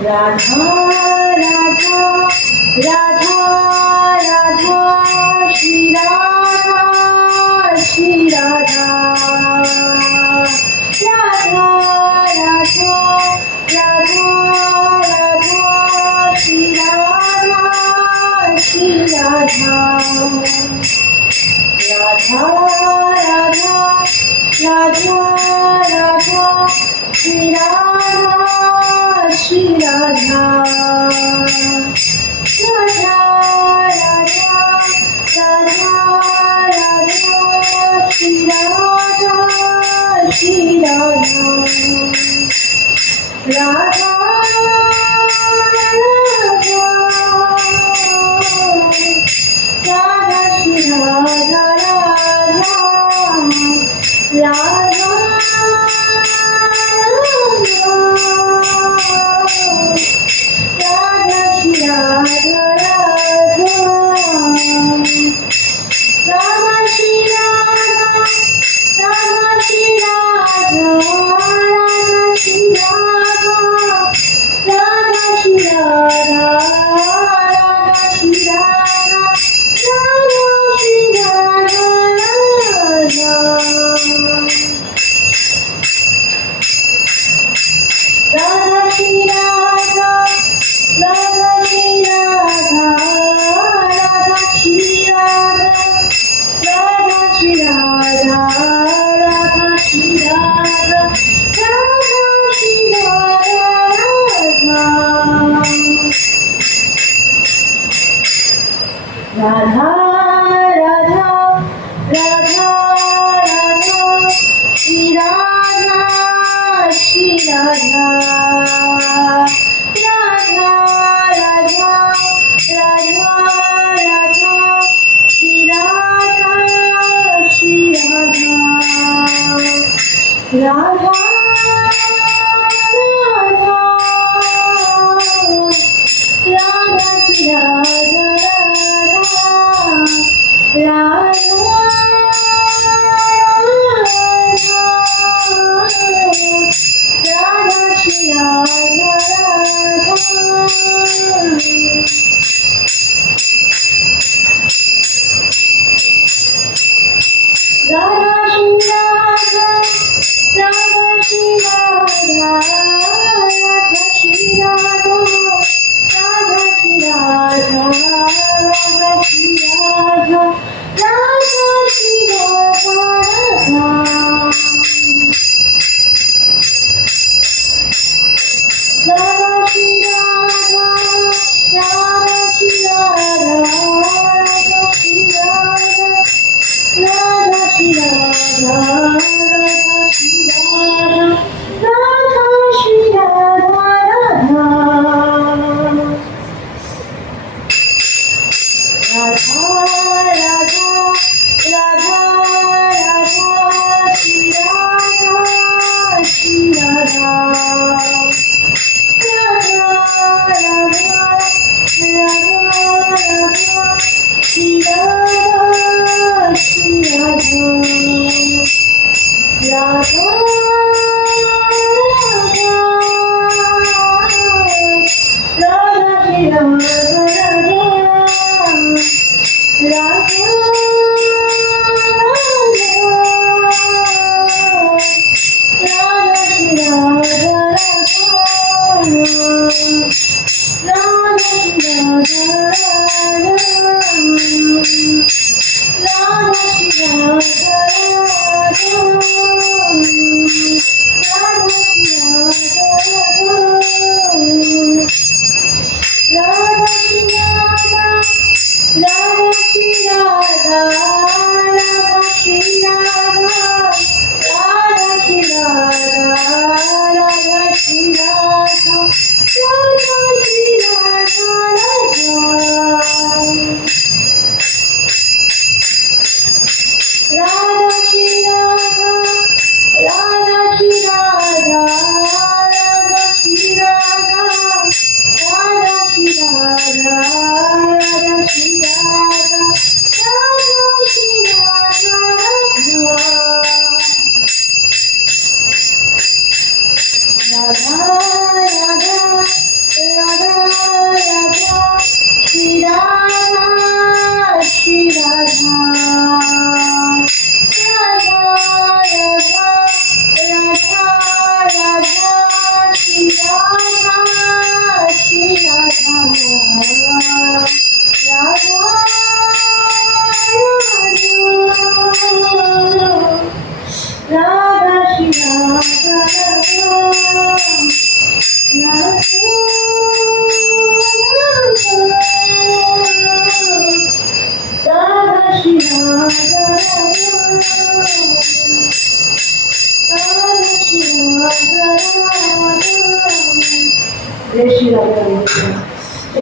Radha Radha Radha Radha Shri Radha Shri Radha Radha Radha Radha Radha Shri Radha Shri Radha Radha Radha Radha Radha Shri Radha Shri Radha Radha Radha Radha Radha Shri Radha Shri Radha Radha Radha Shri Radha Radha Radha Radha Radha Radha Shri Radha Shri Radha Radha Radha Radha Radha Shri Radha Shri Radha Radha Radha Shri Radha Radha Jai Shri Radha.